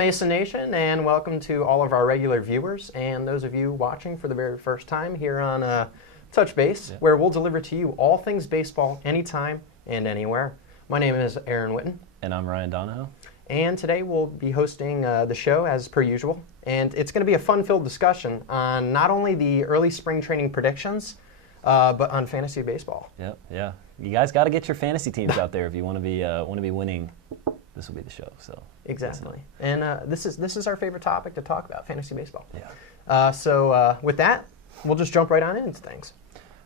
Mason Nation, and welcome to all of our regular viewers and those of you watching for the very first time here on Touch Base, where we'll deliver to you all things baseball anytime and anywhere. My name is Erin Ryan. And I'm Ryan Donahoe. And today we'll be hosting the show as per usual. And it's going to be a fun-filled discussion on not only the early spring training predictions, but on fantasy baseball. Yeah. You guys got to get your fantasy teams out there if you want to be winning. This will be the show. So exactly. And this is our favorite topic to talk about, fantasy baseball. Yeah. So with that, we'll just jump right on into things.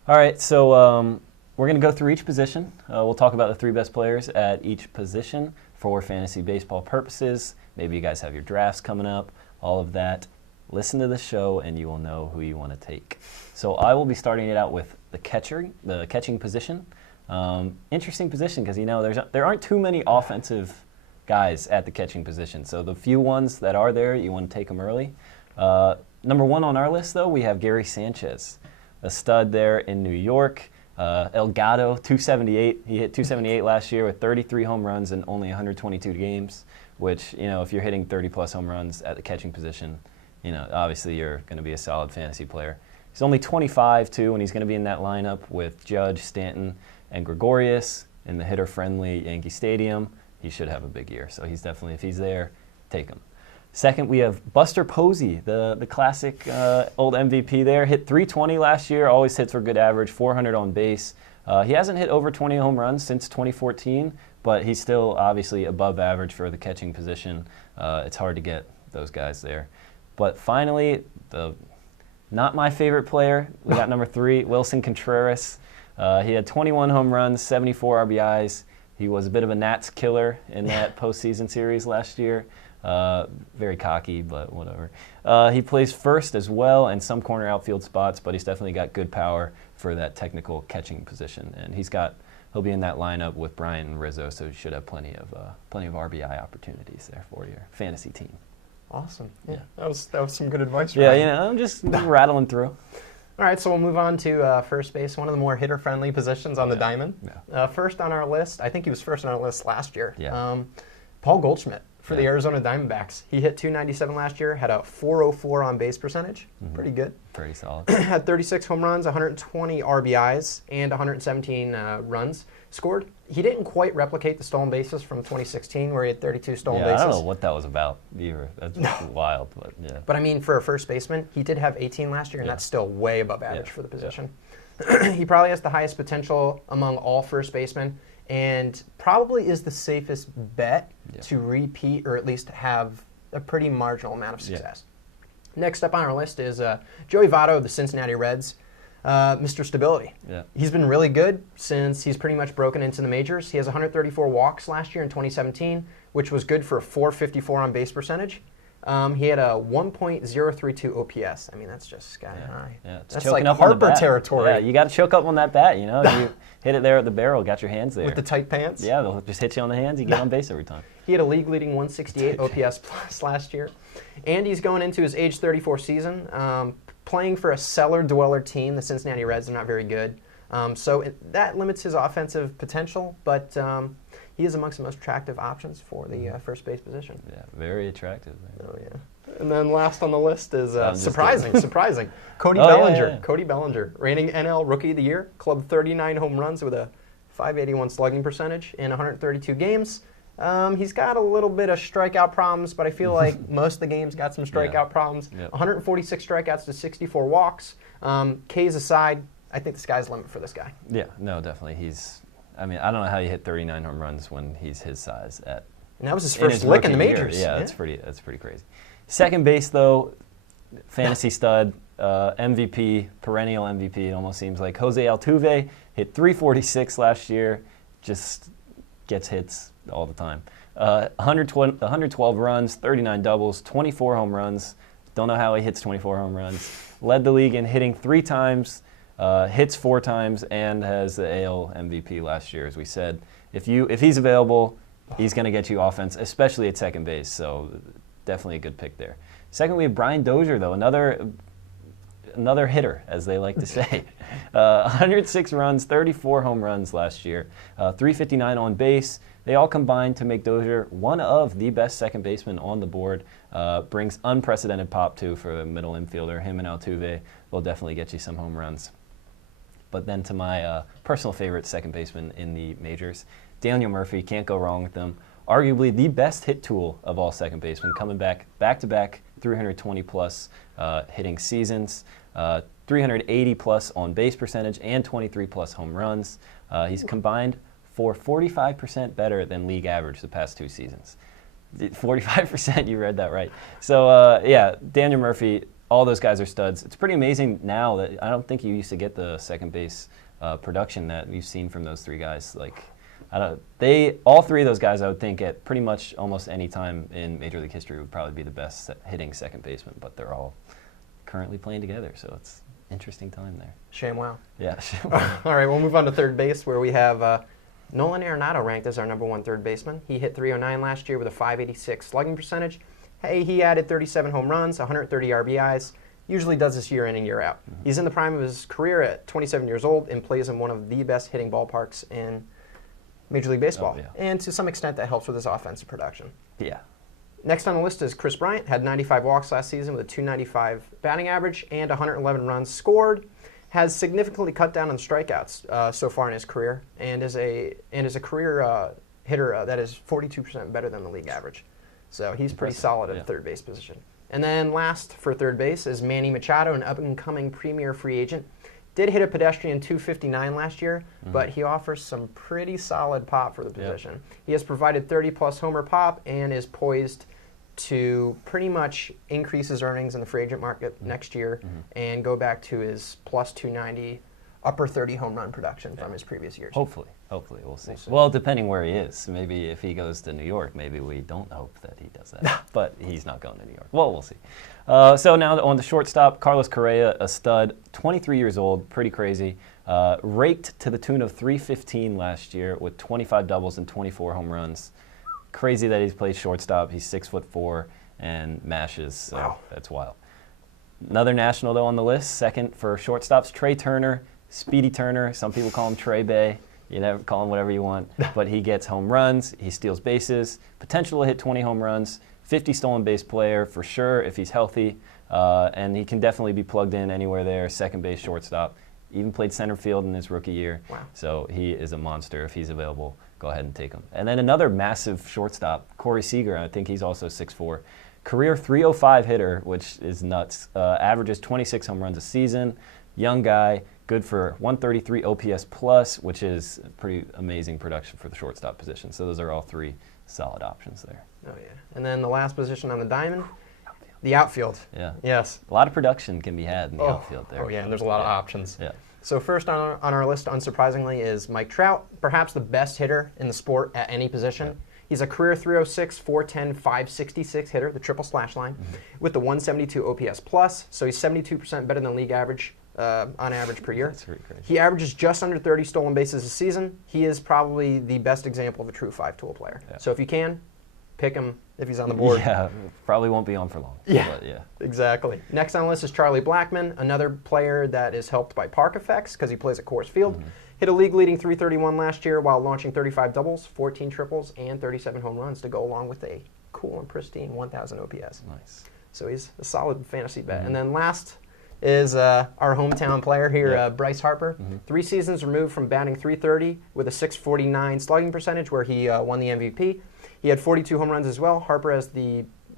All right. So we're going to go through each position. We'll talk about the three best players at each position for fantasy baseball purposes. Maybe you guys have your drafts coming up, all of that. Listen to the show and you will know who you want to take. So I will be starting it out with the catching position. Interesting position because, there aren't too many offensive guys at the catching position. So the few ones that are there, you want to take them early. Number one on our list, though, we have Gary Sanchez, a stud there in New York. El Gato, 278. He hit 278 last year with 33 home runs in only 122 games, which, if you're hitting 30-plus home runs at the catching position, obviously you're going to be a solid fantasy player. He's only 25, too, and he's going to be in that lineup with Judge, Stanton, and Gregorius in the hitter-friendly Yankee Stadium. He should have a big year, so he's definitely, if he's there, take him. Second, we have Buster Posey, the classic old MVP there. Hit 320 last year, always hits for good average, 400 on base. He hasn't hit over 20 home runs since 2014, but he's still obviously above average for the catching position. It's hard to get those guys there. But finally, not my favorite player, we got number 3, Wilson Contreras. He had 21 home runs, 74 RBIs. He was a bit of a Nats killer in that postseason series last year. Very cocky, but whatever. He plays first as well and some corner outfield spots, but he's definitely got good power for that technical catching position. And he'll be in that lineup with Bryant and Rizzo, so he should have plenty of RBI opportunities there for your fantasy team. Awesome. Yeah. That was some good advice. Yeah, Ryan. I'm just rattling through. All right, so we'll move on to first base, one of the more hitter-friendly positions on the diamond. Yeah. First on our list, I think he was first on our list last year, yeah. Paul Goldschmidt for the Arizona Diamondbacks. He hit 297 last year, had a 404 on-base percentage, pretty good. Pretty solid. Had 36 home runs, 120 RBIs, and 117 runs scored. He didn't quite replicate the stolen bases from 2016, where he had 32 stolen bases. I don't know what that was about either. That's wild, but yeah. But I mean, for a first baseman, he did have 18 last year, and that's still way above average for the position. Yeah. He probably has the highest potential among all first basemen, and probably is the safest bet to repeat or at least have a pretty marginal amount of success. Yeah. Next up on our list is Joey Votto of the Cincinnati Reds. Mr. Stability. Yeah. He's been really good since he's pretty much broken into the majors. He has 134 walks last year in 2017, which was good for a 454 on base percentage. He had a 1.032 OPS. I mean, that's just sky high. Yeah, that's like Harper territory. Yeah, you got to choke up on that bat, You hit it there at the barrel, got your hands there. With the tight pants? Yeah, they'll just hit you on the hands, you get on base every time. He had a league-leading 168 OPS plus last year. And he's going into his age 34 season, playing for a cellar-dweller team. The Cincinnati Reds are not very good. So that limits his offensive potential, but he is amongst the most attractive options for the first base position. Yeah, very attractive. Man. Oh, yeah. And then last on the list is surprising. Cody Bellinger. Yeah. Cody Bellinger, reigning NL Rookie of the Year, clubbed 39 home runs with a .581 slugging percentage in 132 games. He's got a little bit of strikeout problems, but I feel like most of the games got some strikeout problems. Yep. 146 strikeouts to 64 walks. K's aside, I think the sky's the limit for this guy. Yeah, no, definitely. I don't know how you hit 39 home runs when he's his size. And that was his first lick in the majors. Yeah, that's pretty crazy. Second base, though, fantasy stud, MVP, perennial MVP, it almost seems like. Jose Altuve hit 346 last year, just gets hits all the time. 112 runs, 39 doubles, 24 home runs. Don't know how he hits 24 home runs. Led the league in hitting 3 times, hits 4 times, and has the AL MVP last year, as we said. If he's available, he's going to get you offense, especially at second base. So definitely a good pick there. Second, we have Brian Dozier, though, another another hitter, as they like to say. 106 runs, 34 home runs last year, 359 on base. They all combined to make Dozier one of the best second basemen on the board. Brings unprecedented pop, too, for the middle infielder. Him and Altuve will definitely get you some home runs. But then to my personal favorite second baseman in the majors, Daniel Murphy. Can't go wrong with him. Arguably the best hit tool of all second basemen, coming back-to-back 320-plus hitting seasons, 380-plus on base percentage, and 23-plus home runs. He's combined for 45% better than league average the past 2 seasons. 45%, you read that right. So, yeah, Daniel Murphy, all those guys are studs. It's pretty amazing now that I don't think you used to get the second base production that we've seen from those 3 guys. Like, all 3 of those guys, I would think, at pretty much almost any time in Major League history would probably be the best hitting second baseman, but they're all currently playing together, so it's an interesting time there. Shame wow. Yeah, shame wow. All right, we'll move on to third base, where we have Nolan Arenado ranked as our #1 third baseman. He hit .309 last year with a .586 slugging percentage. Hey, he added 37 home runs, 130 RBIs. Usually does this year in and year out. Mm-hmm. He's in the prime of his career at 27 years old and plays in one of the best hitting ballparks in Major League Baseball. Oh, yeah. And to some extent, that helps with his offensive production. Yeah. Next on the list is Chris Bryant. Had 95 walks last season with a .295 batting average and 111 runs scored. Has significantly cut down on strikeouts so far in his career, and is a career hitter that is 42% better than the league average. So he's pretty solid at the third base position. And then last for third base is Manny Machado, an up-and-coming premier free agent. Did hit a pedestrian .259 last year, but he offers some pretty solid pop for the position. Yep. He has provided 30-plus homer pop and is poised to pretty much increase his earnings in the free agent market next year and go back to his plus .290, upper 30 home run production from his previous years. Hopefully, we'll see. Well, depending where he is. Maybe if he goes to New York, maybe we don't hope that he does that. But he's not going to New York. Well, we'll see. So now on the shortstop, Carlos Correa, a stud, 23 years old, pretty crazy. Raked to the tune of .315 last year with 25 doubles and 24 home runs. Crazy that he's played shortstop. He's 6'4" and mashes. So wow. That's wild. Another national, though, on the list. Second for shortstops, Trey Turner, Speedy Turner. Some people call him Trey Bay. You never call him whatever you want. But he gets home runs. He steals bases. Potential to hit 20 home runs. 50 stolen base player for sure if he's healthy. And he can definitely be plugged in anywhere there. Second base, shortstop. Even played center field in his rookie year. Wow. So he is a monster. If he's available, go ahead and take him. And then another massive shortstop, Corey Seager. I think he's also 6'4". Career .305 hitter, which is nuts. Averages 26 home runs a season. Young guy, good for 133 OPS plus, which is pretty amazing production for the shortstop position. So those are all 3 solid options there. Oh, yeah. And then the last position on the diamond, the outfield. Yeah. Yes. A lot of production can be had in the outfield there. Oh, yeah, and there's a lot of options. Yeah. So first on our list, unsurprisingly, is Mike Trout, perhaps the best hitter in the sport at any position. Yeah. He's a career .306, .410, .566 hitter, the triple slash line, with the 172 OPS plus. So he's 72% better than league average on average per year. That's really crazy. He averages just under 30 stolen bases a season. He is probably the best example of a true 5-tool player. Yeah. So if you can, pick him if he's on the board. Yeah, probably won't be on for long. Yeah, but yeah. Exactly. Next on the list is Charlie Blackmon, another player that is helped by park effects because he plays at Coors Field. Hit a league-leading .331 last year while launching 35 doubles, 14 triples, and 37 home runs to go along with a cool and pristine 1,000 OPS. Nice. So he's a solid fantasy bet. And then last is our hometown player here, Bryce Harper. 3 seasons removed from batting .330 with a .649 slugging percentage where he won the MVP. He had 42 home runs as well. Harper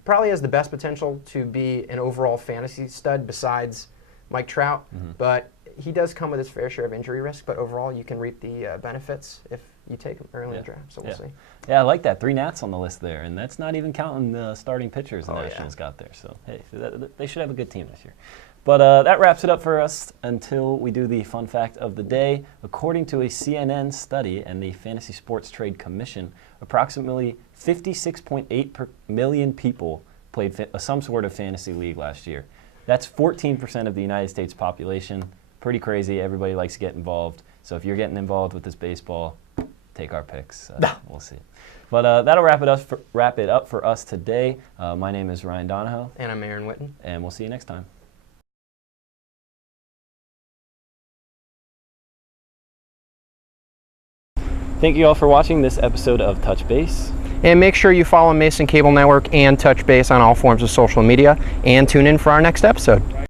probably has the best potential to be an overall fantasy stud besides Mike Trout, but he does come with his fair share of injury risk, but overall you can reap the benefits if you take him early in the draft, so we'll see. Yeah, I like that. 3 Nats on the list there, and that's not even counting the starting pitchers the Nationals got there. So, hey, they should have a good team this year. But that wraps it up for us until we do the fun fact of the day. According to a CNN study and the Fantasy Sports Trade Commission, approximately 56.8 million people played some sort of fantasy league last year. That's 14% of the United States population. Pretty crazy. Everybody likes to get involved. So if you're getting involved with this baseball, take our picks. We'll see. But that'll wrap it up for us today. My name is Ryan Donahoe. And I'm Erin Ryan. And we'll see you next time. Thank you all for watching this episode of Touch Base. And make sure you follow Mason Cable Network and Touch Base on all forms of social media, and tune in for our next episode.